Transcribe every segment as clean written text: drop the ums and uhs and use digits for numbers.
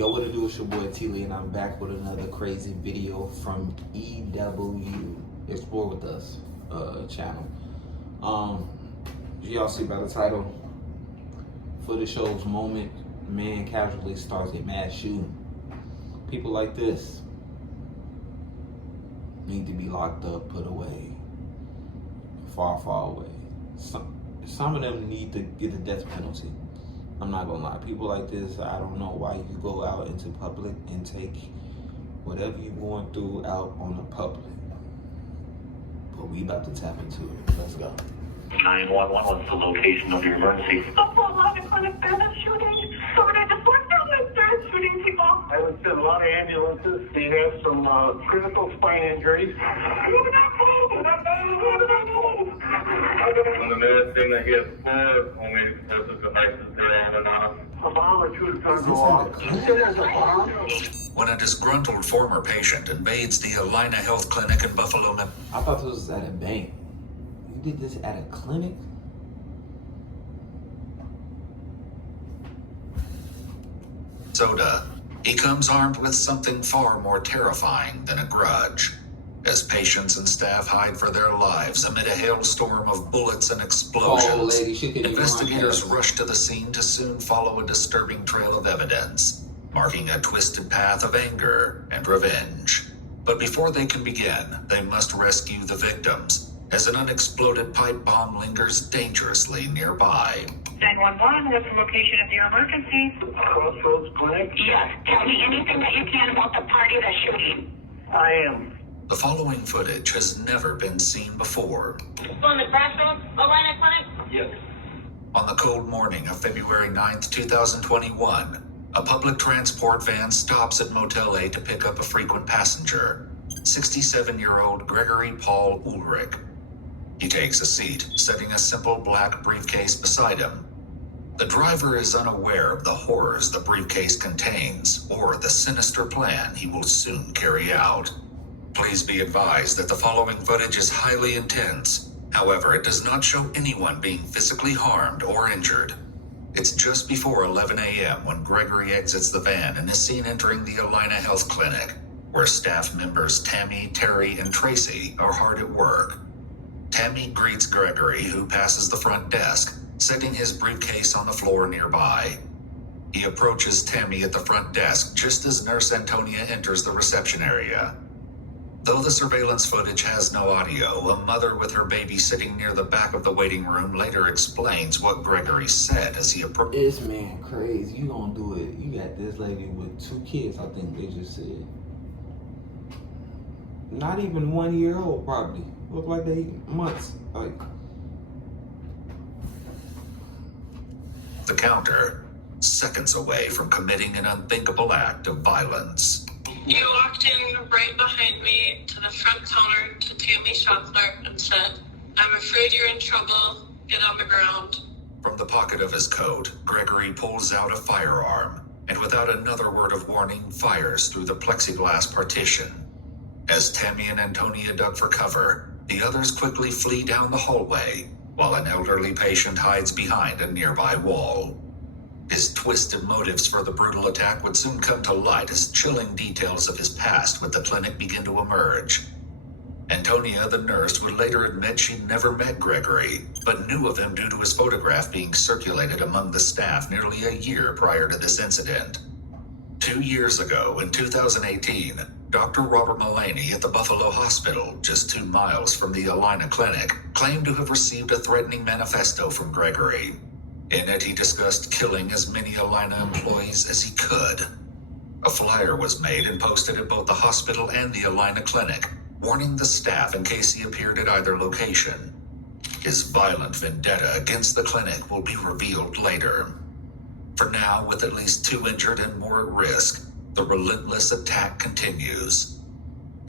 Yo, what it do? It's your boy IamTeeLee, and I'm back with another crazy video from EW Explore With Us channel. Y'all see by the title, footage shows moment man casually starts a mass shooting. People like this need to be locked up, put away, far, far away. Some of them need to get the death penalty. I'm not gonna lie, people like this, I don't know why you go out into public and take whatever you're going through out on the public. But we about to tap into it. Let's go. 911, what's the location of your emergency? There's a shooting. Someone I just walked down the stairs shooting people. I would send a lot of ambulances. You have some critical spine injuries. On the newest thing that he has for only explosive devices there on and off. A bomb or two is going to go off. You said there's a bomb? When a disgruntled former patient invades the Alina Health Clinic in Buffalo, I thought this was at a bank. You did this at a clinic? Minnesota, he comes armed with something far more terrifying than a grudge. As patients and staff hide for their lives amid a hailstorm of bullets and explosions, investigators rush to the scene to soon follow a disturbing trail of evidence, marking a twisted path of anger and revenge. But before they can begin, they must rescue the victims, as an unexploded pipe bomb lingers dangerously nearby. 911, what's the location of your emergency? Crossroads Clinic? Yes, tell me anything that you can about the party that's shooting. I am. The following footage has never been seen before. On the Crossroads, Alina Clinic? Yes. On the cold morning of February 9th, 2021, a public transport van stops at Motel A to pick up a frequent passenger, 67-year-old Gregory Paul Ulrich. He takes a seat, setting a simple black briefcase beside him. The driver is unaware of the horrors the briefcase contains or the sinister plan he will soon carry out. Please be advised that the following footage is highly intense. However, it does not show anyone being physically harmed or injured. It's just before 11 a.m. when Gregory exits the van and is seen entering the Alina Health Clinic, where staff members Tammy, Terry, and Tracy are hard at work. Tammy greets Gregory, who passes the front desk, setting his briefcase on the floor nearby. He approaches Tammy at the front desk just as Nurse Antonia enters the reception area. Though the surveillance footage has no audio, a mother with her baby sitting near the back of the waiting room later explains what Gregory said as he approached. This man crazy. You gonna do it. You got this lady with 2 kids, I think they just said. Not even 1 year old, probably. Look like they months. Like. The counter, seconds away from committing an unthinkable act of violence. You walked in right behind me to the front counter to Tammy Schatzler and said, "I'm afraid you're in trouble. Get on the ground." From the pocket of his coat, Gregory pulls out a firearm and without another word of warning, fires through the plexiglass partition. As Tammy and Antonia dug for cover, the others quickly flee down the hallway, while an elderly patient hides behind a nearby wall. His twisted motives for the brutal attack would soon come to light as chilling details of his past with the clinic begin to emerge. Antonia, the nurse, would later admit she never met Gregory, but knew of him due to his photograph being circulated among the staff nearly a year prior to this incident. 2 years ago, in 2018, Dr. Robert Mullaney at the Buffalo Hospital, just 2 miles from the Alina Clinic, claimed to have received a threatening manifesto from Gregory. In it, he discussed killing as many Alina employees as he could. A flyer was made and posted at both the hospital and the Alina Clinic, warning the staff in case he appeared at either location. His violent vendetta against the clinic will be revealed later. For now, with at least 2 injured and more at risk, the relentless attack continues.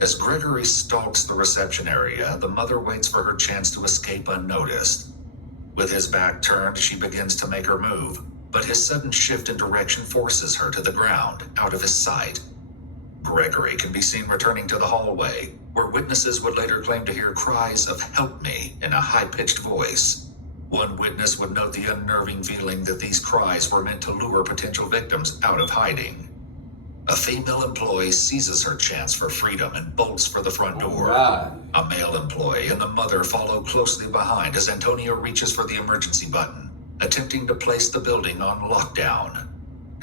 As Gregory stalks the reception area, the mother waits for her chance to escape unnoticed. With his back turned, she begins to make her move, but his sudden shift in direction forces her to the ground, out of his sight. Gregory can be seen returning to the hallway, where witnesses would later claim to hear cries of "help me" in a high-pitched voice. One witness would note the unnerving feeling that these cries were meant to lure potential victims out of hiding. A female employee seizes her chance for freedom and bolts for the front door. God. A male employee and the mother follow closely behind as Antonio reaches for the emergency button, attempting to place the building on lockdown.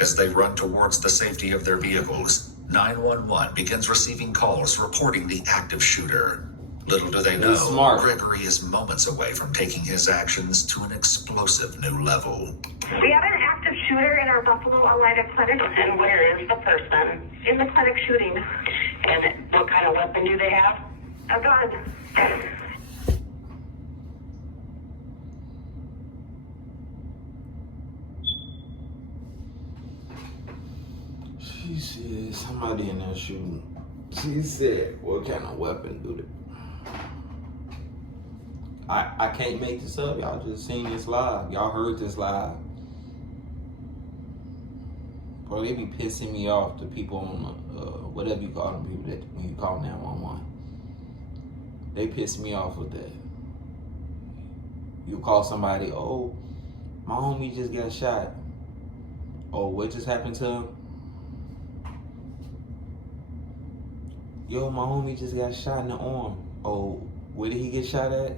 As they run towards the safety of their vehicles, 911 begins receiving calls reporting the active shooter. Little do they know, smart. Gregory is moments away from taking his actions to an explosive new level. We have an active shooter in our Buffalo Alida clinic. And where is the person? In the clinic shooting. And what kind of weapon do they have? A gun. She said somebody in there shooting. She said, what kind of weapon do they? I can't make this up. Y'all just seen this live. Y'all heard this live. Bro, they be pissing me off, the people on the, whatever you call them people that when you call 911. They piss me off with that. You call somebody, oh, my homie just got shot. Oh, what just happened to him? Yo, my homie just got shot in the arm. Oh, where did he get shot at?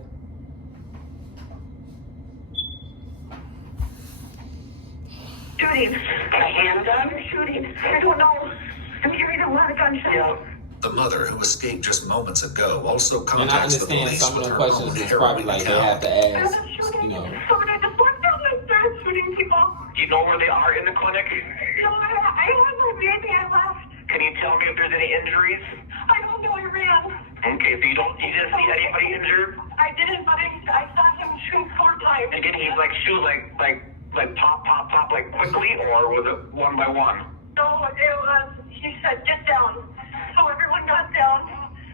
Shooting. A handgun? Shooting. I don't know. I'm hearing a lot of gunshots. Yeah. The mother, who escaped just moments ago, also And I contacts the understand police some of with the her questions own is probably harrowing like they have account. to ask, you know. Somebody just walked down the stairs shooting people. Do you know where they are in the clinic? No, I don't know. Maybe I left. Can you tell me if there's any injuries? I don't know. I ran. Okay, so you didn't see anybody injured? I didn't, but I saw him shoot 4 times. And did he like shoot like pop, like quickly, or was it one by one? No, it was, he said, get down. So everyone got down.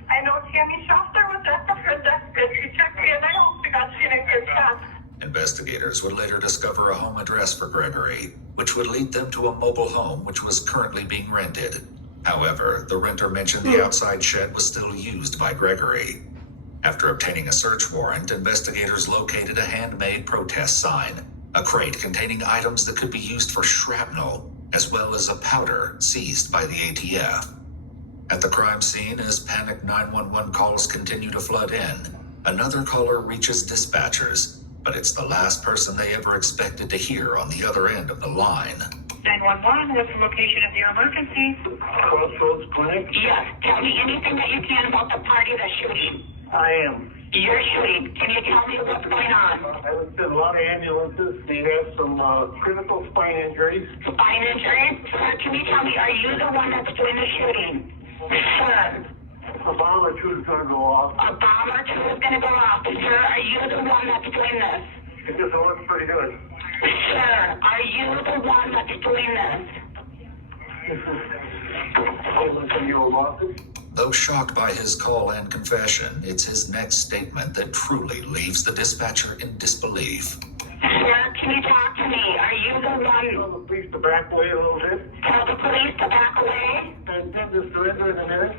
I know Tammy Schaffner was at the front desk and she checked me and I also got seen a good shot. Investigators would later discover a home address for Gregory, which would lead them to a mobile home which was currently being rented. However, the renter mentioned the outside shed was still used by Gregory. After obtaining a search warrant, investigators located a handmade protest sign, a crate containing items that could be used for shrapnel, as well as a powder seized by the ATF. At the crime scene, as panicked 911 calls continue to flood in, another caller reaches dispatchers, but it's the last person they ever expected to hear on the other end of the line. 911, what's the location of your emergency? Crossroads Clinic? Yes, tell me anything that you can about the party that's shooting. I am. You're shooting. Can you tell me what's going on? I was in a lot of ambulances. They have some critical spine injuries. Spine injury? Sir, can you tell me, are you the one that's doing the shooting? Sir, A bomb or two is going to go off. a bomb or two is going to go off. Sir, are you the one that's doing this? It just looks pretty good. Sir, are you the one that's doing this? In your office? Though shocked by his call and confession, it's his next statement that truly leaves the dispatcher in disbelief. Sir, can you talk to me? Are you the one? Tell the police to back away a little bit. Tell the police to back away? I intend to surrender in a minute.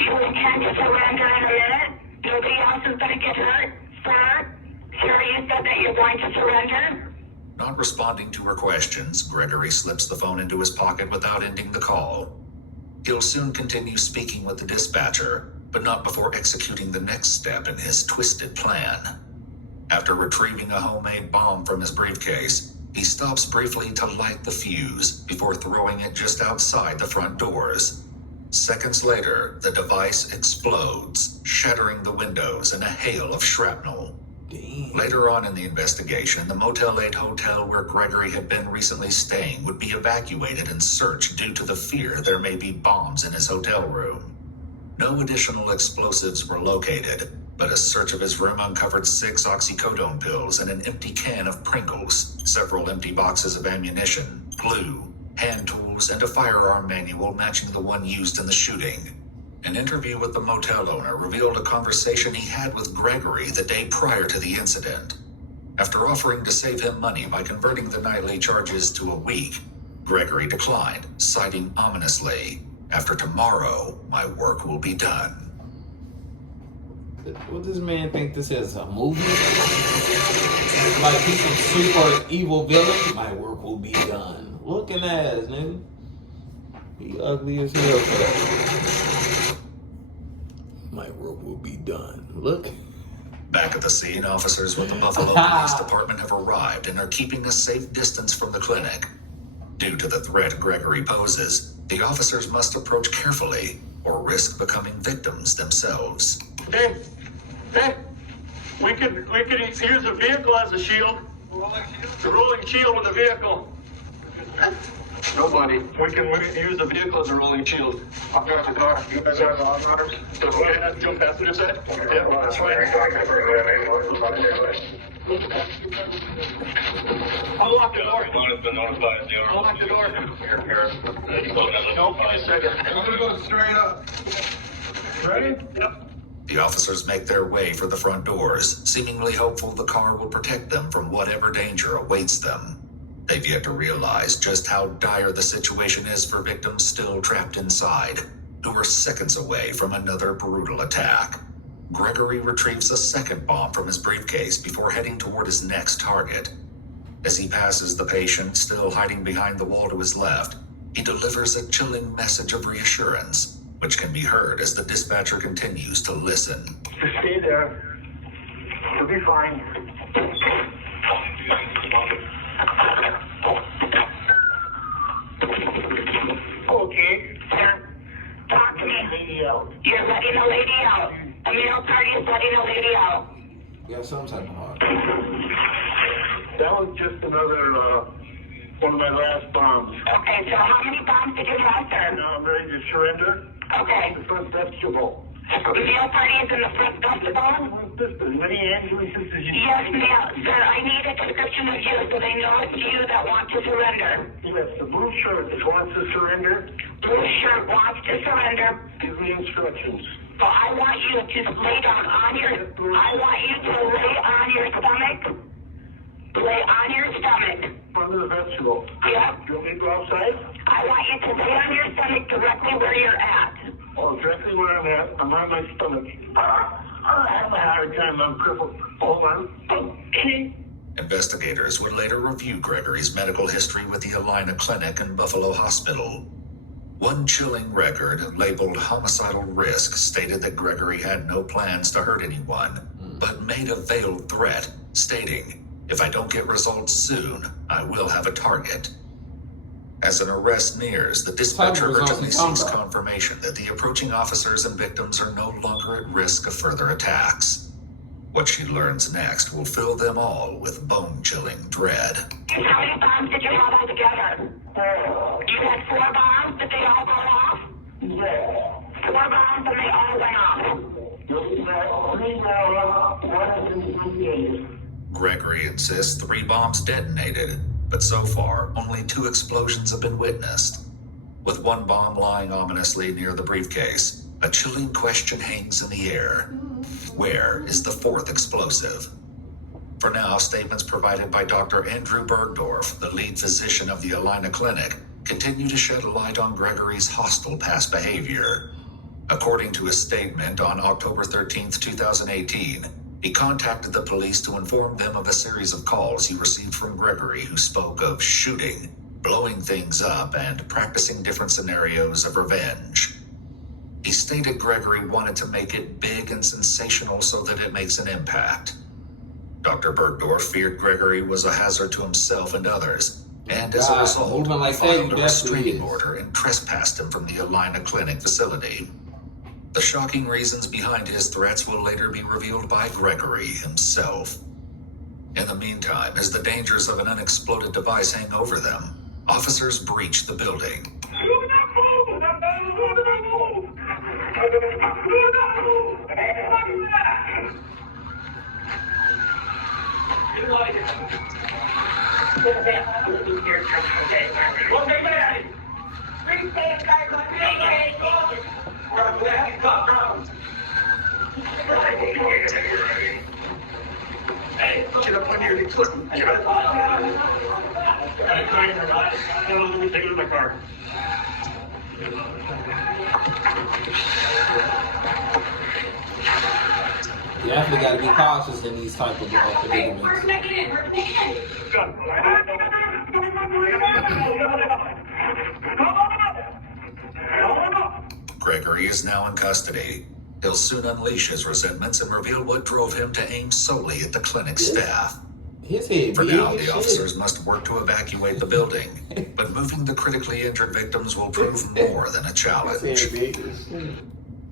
You intend to surrender in a minute? Nobody else is going to get hurt? Sir? Sir, you said that you're going to surrender? Not responding to her questions, Gregory slips the phone into his pocket without ending the call. He'll soon continue speaking with the dispatcher, but not before executing the next step in his twisted plan. After retrieving a homemade bomb from his briefcase, he stops briefly to light the fuse before throwing it just outside the front doors. Seconds later, the device explodes, shattering the windows in a hail of shrapnel. Damn. Later on in the investigation, the Motel 8 hotel where Gregory had been recently staying would be evacuated and searched due to the fear there may be bombs in his hotel room. No additional explosives were located, but a search of his room uncovered 6 oxycodone pills and an empty can of Pringles, several empty boxes of ammunition, glue, hand tools, and a firearm manual matching the one used in the shooting. An interview with the motel owner revealed a conversation he had with Gregory the day prior to the incident. After offering to save him money by converting the nightly charges to a week, Gregory declined, citing ominously, "After tomorrow, my work will be done." What does this man think this is, a movie? Like he's some super evil villain? My work will be done. Looking ass, nigga. He ugly as hell for that. My work will be done. Look. Back at the scene, officers with the Buffalo Police Department have arrived and are keeping a safe distance from the clinic. Due to the threat Gregory poses, the officers must approach carefully or risk becoming victims themselves. Hey, we could use a vehicle as a shield. The rolling shield with a vehicle. Nobody. We can use the vehicle as a rolling shield. I've got the car. You guys have the automatic? That's two passenger side? Yeah, that's fine. I'll lock the door. Has been notified. I'll lock the door. Here. No, give me a second. I'm gonna go straight up. Ready? Yep. The officers make their way for the front doors, seemingly hopeful the car will protect them from whatever danger awaits them. They've yet to realize just how dire the situation is for victims still trapped inside, who are seconds away from another brutal attack. Gregory retrieves a second bomb from his briefcase before heading toward his next target. As he passes the patient still hiding behind the wall to his left, he delivers a chilling message of reassurance, which can be heard as the dispatcher continues to listen. Just stay there. You'll be fine. Okay, talk to me. You're letting a lady out. A male party is letting a lady out. You got some type of heart. That was just another, one of my last bombs. Okay, so how many bombs did you have, sir? Now I'm ready to surrender. Okay. The first vegetable. The male party is in the front vestibule? There's as many ambulances as you Yes, ma'am. Sir, I need a description of you so they know it's you that want to surrender. Yes, the blue shirt that wants to surrender. Blue shirt wants to surrender. Give me instructions. So I want you to lay down on your, I want you to lay on your stomach. Lay on your stomach. Under the vegetable. Yep. You want me to go outside? I want you to lay on your stomach directly where you're at. Oh, directly where I'm at. I'm on my stomach. I have a hard time. I'm crippled. Hold on. Okay. Investigators would later review Gregory's medical history with the Alina Clinic and Buffalo Hospital. One chilling record, labeled homicidal risk, stated that Gregory had no plans to hurt anyone, but made a veiled threat, stating, "If I don't get results soon, I will have a target." As an arrest nears, the dispatcher urgently seeks confirmation that the approaching officers and victims are no longer at risk of further attacks. What she learns next will fill them all with bone-chilling dread. How many bombs did you have altogether? You had 4 bombs. Did they all go off? Yeah. 4 bombs and they all went off. Gregory insists 3 bombs detonated, but so far, only 2 explosions have been witnessed. With 1 bomb lying ominously near the briefcase, a chilling question hangs in the air. Where is the 4th explosive? For now, statements provided by Dr. Andrew Bergdorf, the lead physician of the Alina Clinic, continue to shed light on Gregory's hostile past behavior. According to his statement on October 13, 2018, he contacted the police to inform them of a series of calls he received from Gregory, who spoke of shooting, blowing things up, and practicing different scenarios of revenge. He stated Gregory wanted to make it big and sensational so that it makes an impact. Dr. Bergdorf feared Gregory was a hazard to himself and others, and as a result, filed a restraining order and trespassed him from the Alina Clinic facility. The shocking reasons behind his threats will later be revealed by Gregory himself. In the meantime, as the dangers of an unexploded device hang over them, officers breach the building. Get up on here. Get up. Take it in my car. You definitely got to be cautious in these type of predicaments. Gregory is now in custody. He'll soon unleash his resentments and reveal what drove him to aim solely at the clinic staff. His head For big now, as the shit. officers must work to evacuate the building, but moving the critically injured victims will prove more than a challenge. His head big as shit.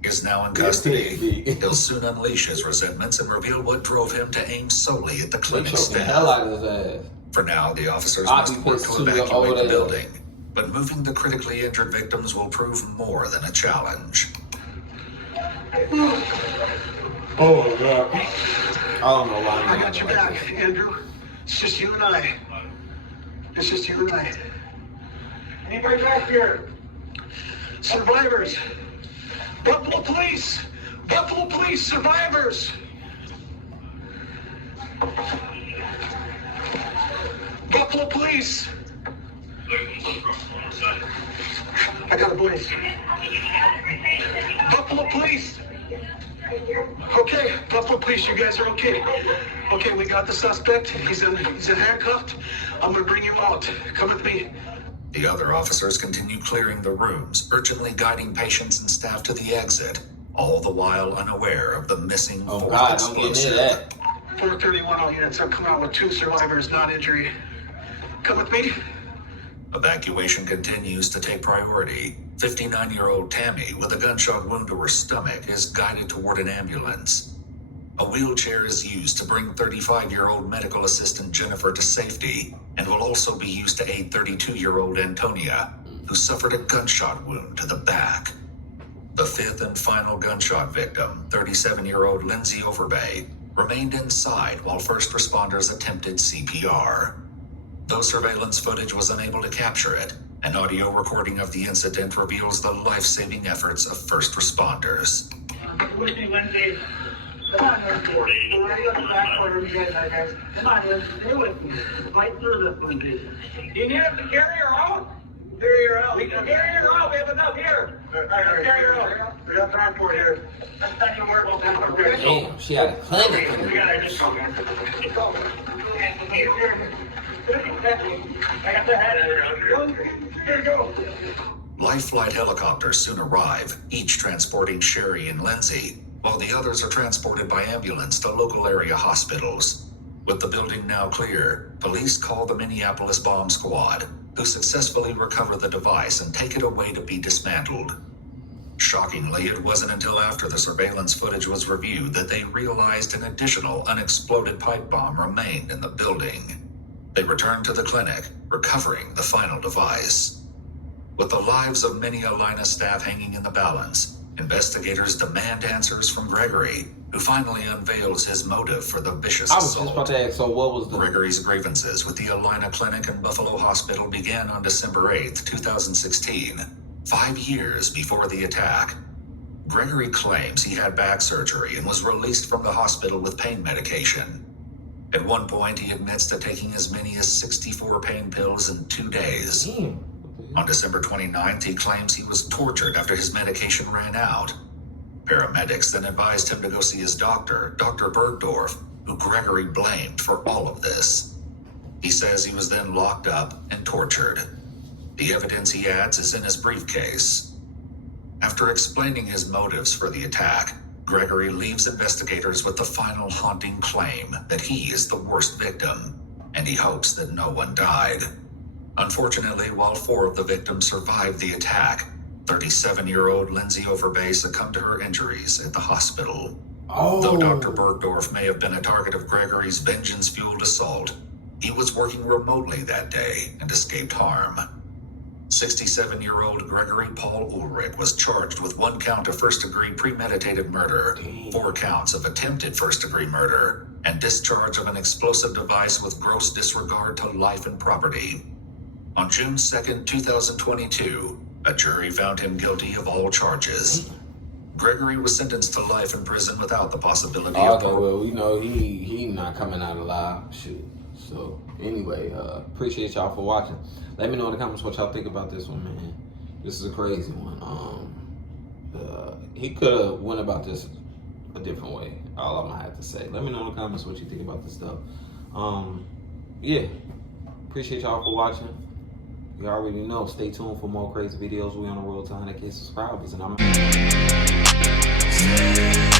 He is now in His head custody. big. He'll soon unleash his resentments and reveal what drove him to aim solely at the They clinic choking the hell staff. out of his ass. For now, the officers I'll must be work pissed to too, evacuate over the there. building, but moving the critically injured victims will prove more than a challenge. Oh my God. I don't know why. I got your back, Andrew. It's just you and I. It's just you and I. Anybody back here? Survivors. Buffalo Police. Buffalo Police survivors. Buffalo Police. I got a voice. Buffalo Police. Okay, Buffalo Police, you guys are okay. Okay, we got the suspect. He's handcuffed. I'm gonna bring him out. Come with me. The other officers continue clearing the rooms, urgently guiding patients and staff to the exit, all the while unaware of the missing Oh fourth God, don't get explosive. near that. 431 all units. I'm coming out with 2 survivors, not injury. Come with me. Evacuation continues to take priority. 59-year-old Tammy, with a gunshot wound to her stomach, is guided toward an ambulance. A wheelchair is used to bring 35-year-old medical assistant Jennifer to safety, and will also be used to aid 32-year-old Antonia, who suffered a gunshot wound to the back. The fifth and final gunshot victim, 37-year-old Lindsay Overbay, remained inside while first responders attempted CPR. Though surveillance footage was unable to capture it, an audio recording of the incident reveals the life-saving efforts of first responders. Wednesday. Come on, Wednesday. We're ready to go back for you guys, guys. Come on, Wednesday. Stay with me. Fight through this, Wednesday. Do you need us to carry her out? Carry her out. We can carry her out. We have enough here. Carry her out. We got time for it here. That's not your word. Damn, she had a clinic. We got it. Just go, man. Just go. I got the head. Here we go. Life flight helicopters soon arrive, each transporting Sherry and Lindsay, while the others are transported by ambulance to local area hospitals. With the building now clear, police call the Minneapolis bomb squad, who successfully recover the device and take it away to be dismantled. Shockingly, it wasn't until after the surveillance footage was reviewed that they realized an additional unexploded pipe bomb remained in the building. They returned to the clinic, recovering the final device. With the lives of many Alina staff hanging in the balance, investigators demand answers from Gregory, who finally unveils his motive for the vicious I was just about assault. to ask, so what was the... Gregory's grievances with the Alina Clinic and Buffalo Hospital began on December 8, 2016, 5 years before the attack. Gregory claims he had back surgery and was released from the hospital with pain medication. At one point, he admits to taking as many as 64 pain pills in 2 days. Damn. On December 29th, he claims he was tortured after his medication ran out. Paramedics then advised him to go see his doctor, Dr. Bergdorf, who Gregory blamed for all of this. He says he was then locked up and tortured. The evidence, he adds, is in his briefcase. After explaining his motives for the attack, Gregory leaves investigators with the final haunting claim that he is the worst victim, and he hopes that no one died. Unfortunately, while 4 of the victims survived the attack, 37-year-old Lindsay Overbay succumbed to her injuries at the hospital. Oh. Though Dr. Bergdorf may have been a target of Gregory's vengeance-fueled assault, he was working remotely that day and escaped harm. 67-year-old Gregory Paul Ulrich was charged with 1 count of first-degree premeditated murder, 4 counts of attempted first-degree murder, and discharge of an explosive device with gross disregard to life and property. On June 2, 2022, a jury found him guilty of all charges. Gregory was sentenced to life in prison without the possibility of Okay, parole. well, you know, he not coming out alive. Shoot. So, anyway, appreciate y'all for watching. Let me know in the comments what y'all think about this one, man. This is a crazy one. He could have went about this a different way. All I'm gonna have to say. Let me know in the comments what you think about this stuff. Yeah. Appreciate y'all for watching. You already know. Stay tuned for more crazy videos. We on the road to 100K subscribers, and I'm